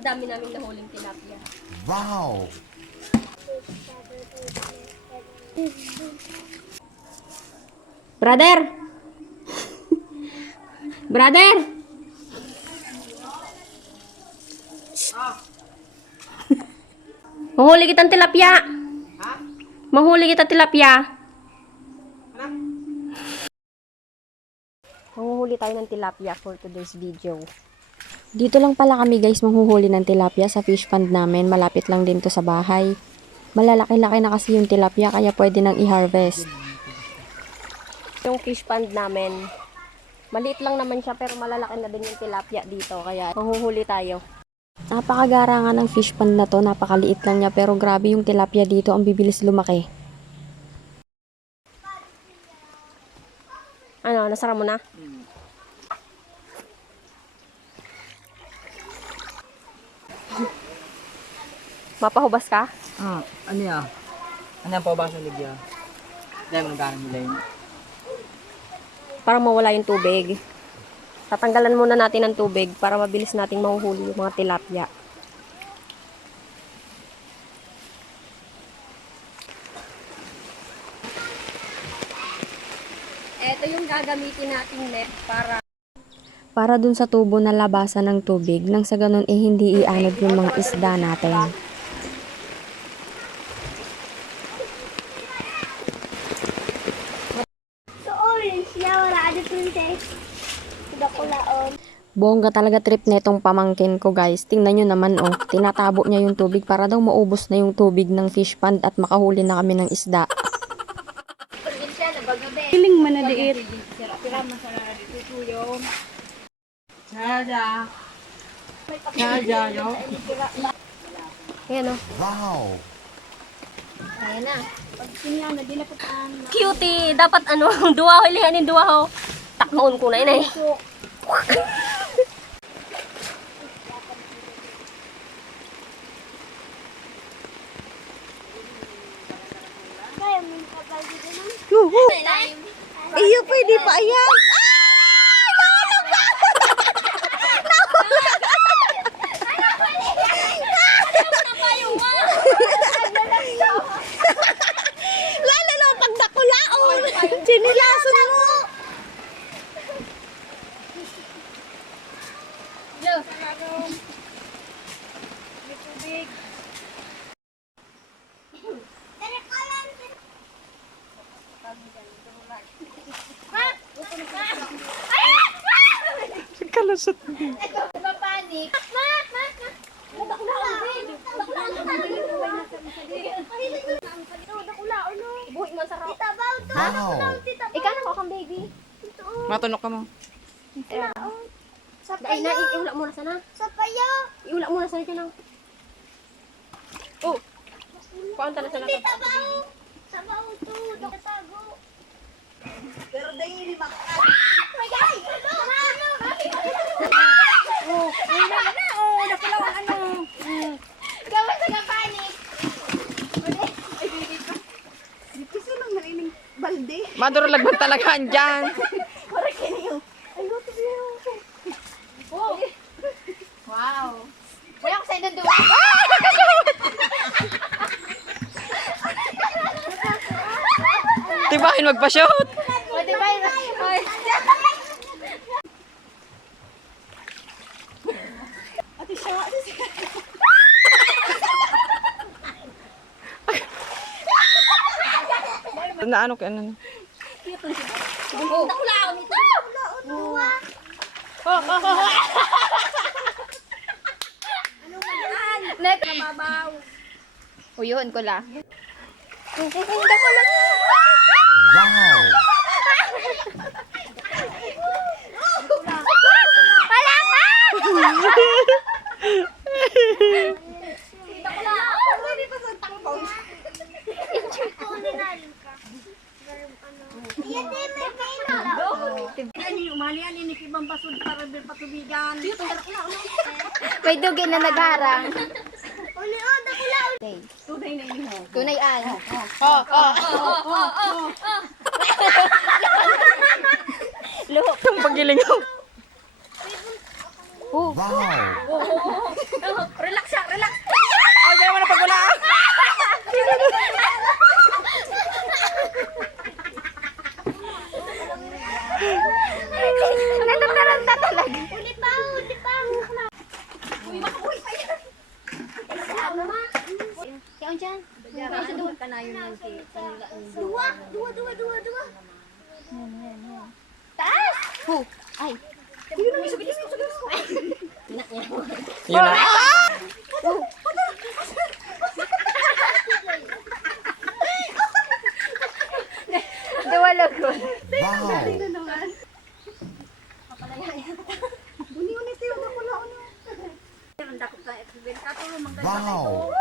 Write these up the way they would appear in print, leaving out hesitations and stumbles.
Ang dami namin nahuling tilapia. Wow! Brother! Brother! Mahuli kitang tilapia. Ha? Mahuli kita tilapia. Ano? Manguhuli tayo ng tilapia for today's video. Dito lang pala kami guys manghuhuli ng tilapia sa fish pond namin. Malapit lang din to sa bahay. Malalaki-laki na kasi yung tilapia kaya pwede nang i-harvest. Yung fish pond namin, maliit lang naman siya pero malalaki na din yung tilapia dito. Kaya manghuhuli tayo. Napakagara nga ng fish pond na to. Napakaliit lang niya pero grabe yung tilapia dito. Ang bibilis lumaki. Ano, nasara mo na? Mapahubas ka? Ano yan? Ano yan po ba sa ligya? Dahil mo nagkaroon nila yun. Para mawala yung tubig. Tatanggalan muna natin ang tubig para mabilis nating mahuhuli yung mga tilapia. Ito yung gagamitin nating net para dun sa tubo na labasan ng tubig nang sa ganun hindi ianod yung mga isda natin. So orange siya, wala ka princess. Dakulaon. Bongga talaga trip netong pamangkin ko guys. Tingnan nyo naman oh, tinatabo niya yung tubig para daw maubos na yung tubig ng fish pond at makahuli na kami ng isda. Piling man na diit. Jaja. Jaja, yo. Ayan oh. Wow! Ayan na. Pag sinihan na, di na putaan. Cutie! Dapat ano, duwaho, ilihanin duwaho. Taknoon ko na yun eh. Kaya mo kapag dito na. Iyo, pwede pa yan. Lalo na pag nakulaon. Sinilason mo. Kalusot. Papanik. Buhay mo sarap. Wow! Ikaw na ko kang baby. Matunok ka mo. Dahil na, iulak mo na sana. Sa payo. Iulak mo na sana ka lang. Oh! Paunta na sana. Sabaw. Sabaw to. Nakatago. Pero dahil makakal. Ay! Nakalawan ano. Gawin sa kapanik. Dito sila narinig balde. Maduralagman talaga andyan. Wow. Wala ko sa inyo doon. Tibahin magpa-shoot. Pwede ba yun? Ate siya. Na ano ka ano? Nakulaon ito. Next. Mababaw. Uyuhon ko lang. Wow! Wala ka! Pwede pa sa tangpong. May dugi na nagharang. Tunay an. Yung pagiling mo. Wow! Relax siya, relax. Oh, diyan mo na pagwala. Natataranta talaga. Uli pa, uli pa. Uy, makabuhay pa yan. Ano ma? Kaya dyan. Dua, dua. Taas! Ho! Ay! Yun na. Duwalog ko. Wow. Uni-uni tayo na pula ano. Wow.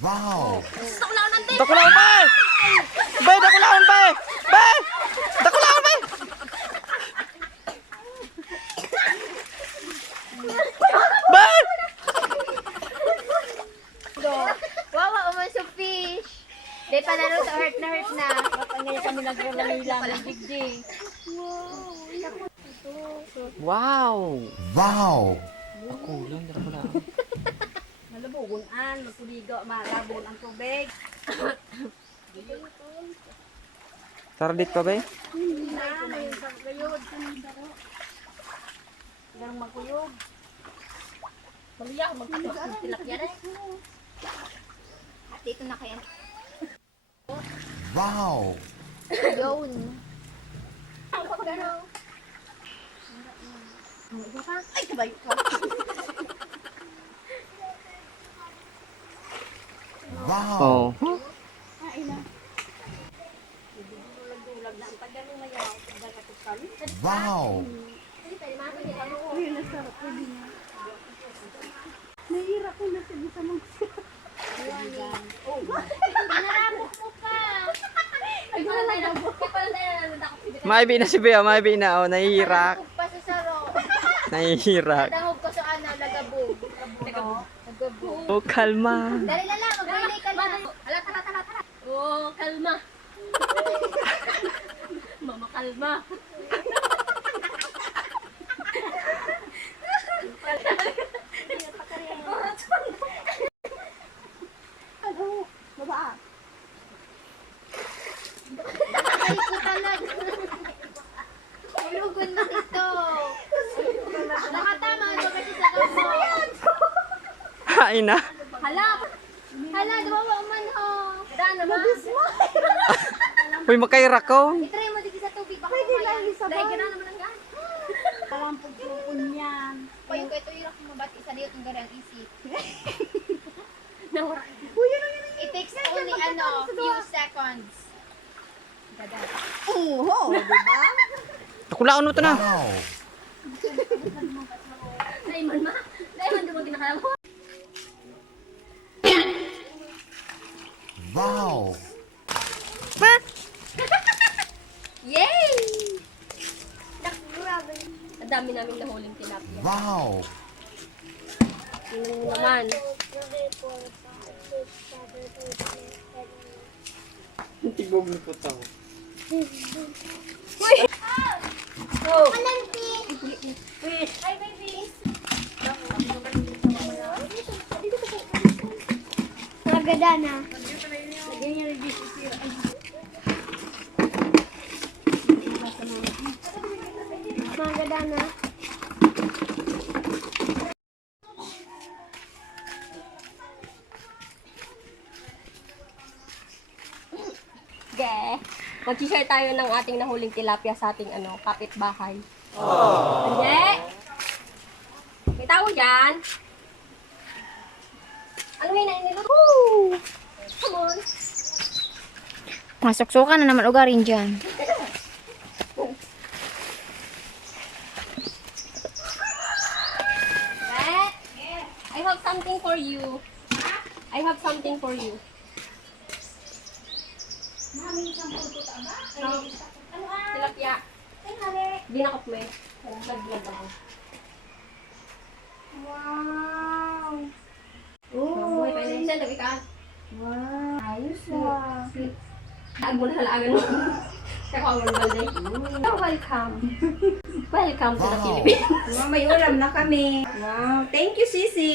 Wow. Dakulaon pa! Bay, dakulaon pa! Bay! Dakulaon pa! Bay! Wawa, umaso fish. Di pa laro sa hurt na. Ngayon kami nagre-lang ng digdig. Wow! Wow. Kulang, dakulaon. Malabugunan, magtuligo, malabon ang tubig. Tardit pa, bay? Nang magkuyog. Maliyak, magtilapya na. At dito na kaya. Wow. Yun. Ay, kabayo ka. Wow. Oh. Wow. Nahihirap ko na sila sa mga Narabok mo pa. Ay, pala tayo na. Maibi na si Bea, maibi na. Oh, nahihirak. Narabok pa sa saro. Nahihirak. Dahog ko sa lagabog. Lagabog. Oh, kalma. Dali na lang, mag-relay ka lang. Tara. Oh, kalma. Mama, kalma. ano, baba. Ay, ko talaga. Ulugon na ito. Nakatama, bakit sa gamo? Hain na. Hala, dumawa man ho. Daan naman. Uy, makairak ko. Itry mo dito sa tubig. Baka Pwede lang mamaya. isa ba? Dahil gano'n naman ang gaan. Kalampog sukun yan. Payong ko ito, irak mo ba't isa dito ang garang isip. Nawara. It takes only few seconds. Oo, diba? Dakulaon mo to na. Wow. Daiman ma. Daiman di mo ginakala mo. Wow. Yay! Ang dami namin nahuling tilapia. Wow. Tingnan mo naman. Tibog ni po tao. Oh. Hi, baby! Maganda na. Lagyan niya rin dito siya. Maganda na. Mag-share tayo ng ating nahuling tilapia sa ating kapitbahay. Hindi! May tao dyan! Ano may nainilo? Woo! Come on! Masok-suka na naman ugarin dyan. Brett, I have something for you. I have something for you. Tilapia. Binakot mo eh. Naglag ako. Wow! Wow. Ayos ah. Agmul halagan mo. Kaya ko balday. Welcome. Welcome to the Wow. Philippines. Wow, may ulam na kami. Wow, thank you, Sisi.